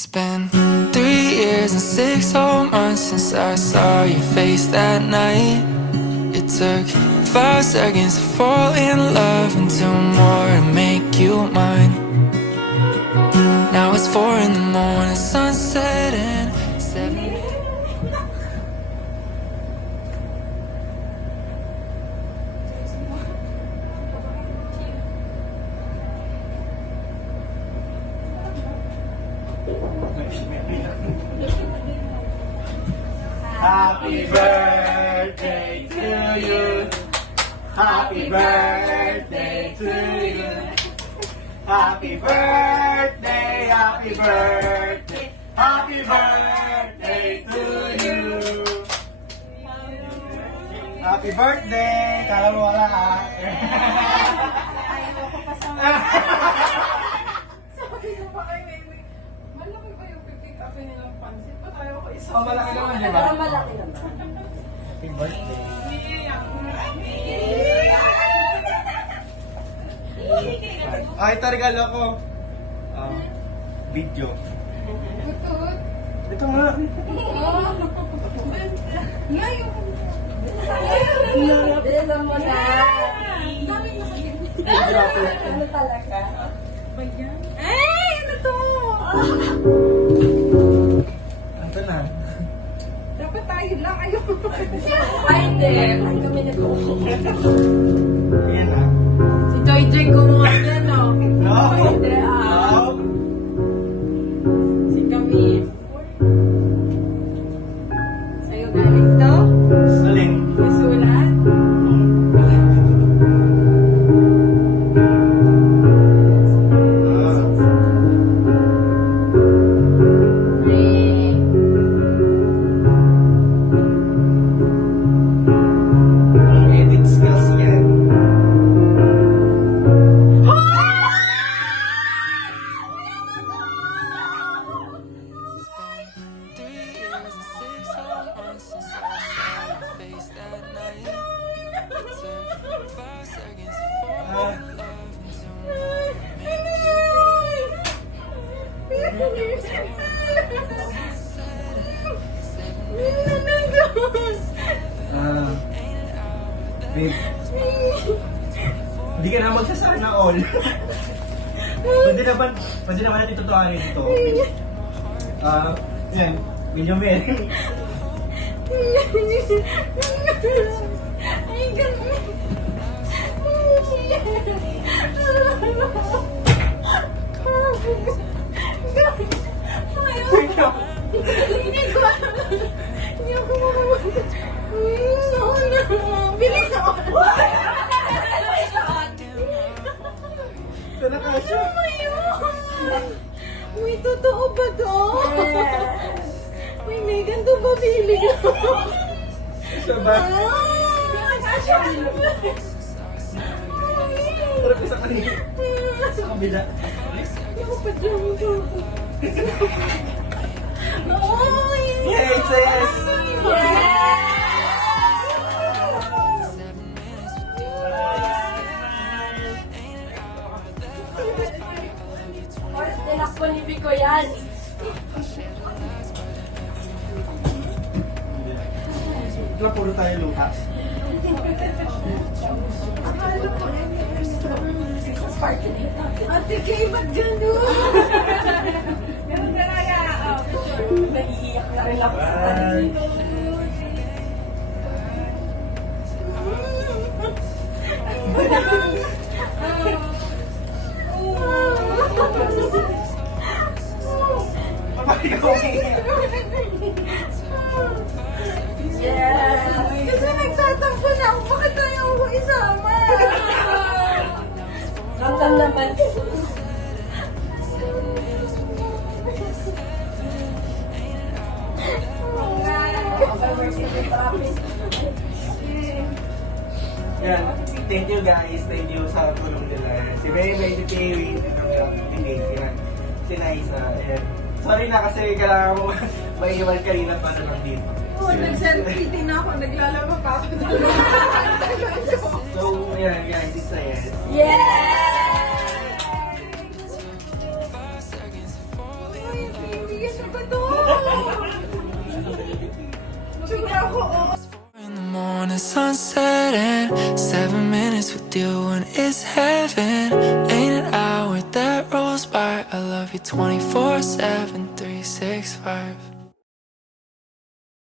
It's been 3 years and 6 whole months since I saw your face that night. It took 5 seconds to fall in love and 2 more to make you mine. Now it's 4 in the morning, sunset and 7. Happy birthday to you. Happy birthday to you. Happy birthday, happy birthday, happy birthday to you. Happy birthday! Kala mo wala ha? Ayaw ko pa sa Sabi ko pa kay Meme, malaki ba yung pipick upin nilang pansit? Ba't ayaw ko isa? Oh, malaki naman, di ba? Malaki naman. Happy birthday. Ay, ito regalo ko. Video. Tutut. Ito nga. Ngayon. Bilang mo na. Dami na kasi. Ano talaga? Ba yan? Ay! Ano to? Ito na. Dapat tayo lang. Ayaw. Ay, hindi. Ay, kami nag-uusap. Ayan na. Si Joy Joy gumawa niya, no? No! Hindi, No! Si Camille. Sa'yo galing to? Saling. Masulat? Ang edit skills yan. It's been 3 years and 6 whole months since I saw your face that night. It took 5 seconds to fall in love and 2 more to make Babe. Hindi ka na magsasana all. Pwede naman natin tutuhanin ito. Yan. Medyo meron. Ay, ganun. Hindi ko alam. Hindi ako makakapagod. Bilis ako. Ito na kasya. Uy, totoo ba to? Uy, Megan, ito ba bili ko? Isa ba? Harap ko sa kanila. Sa kabila. Ako pa dyan ito. Uy! Yay, sis! Tinakbo ni Biko yan. Ito na puro tayo luha. Ate Kay, ba't gano'n? Ganun talaga. Naiiyak na rin ako sa tanin. Kapag ikaw Yes! Kasi nagtatampo na ako. Bakit ayaw ko isama? Ramdam naman. Yan. Thank you guys. Thank you sa tulong nila. Si Bebe, si Pewi, si Naisa. Ayan. Sorry na kasi kailangan mo maiiwan kanina pa naman dito. Oo, nag-selfie din ako. Naglalaba pa ako. So, yan guys. It's a yes. Yes! Five seconds to fall in love. Sugar ako, oh. In the morning, sunset, and 7 minutes with you and it's heaven. Ain't an hour that rolls by. I love you 24/7, 365.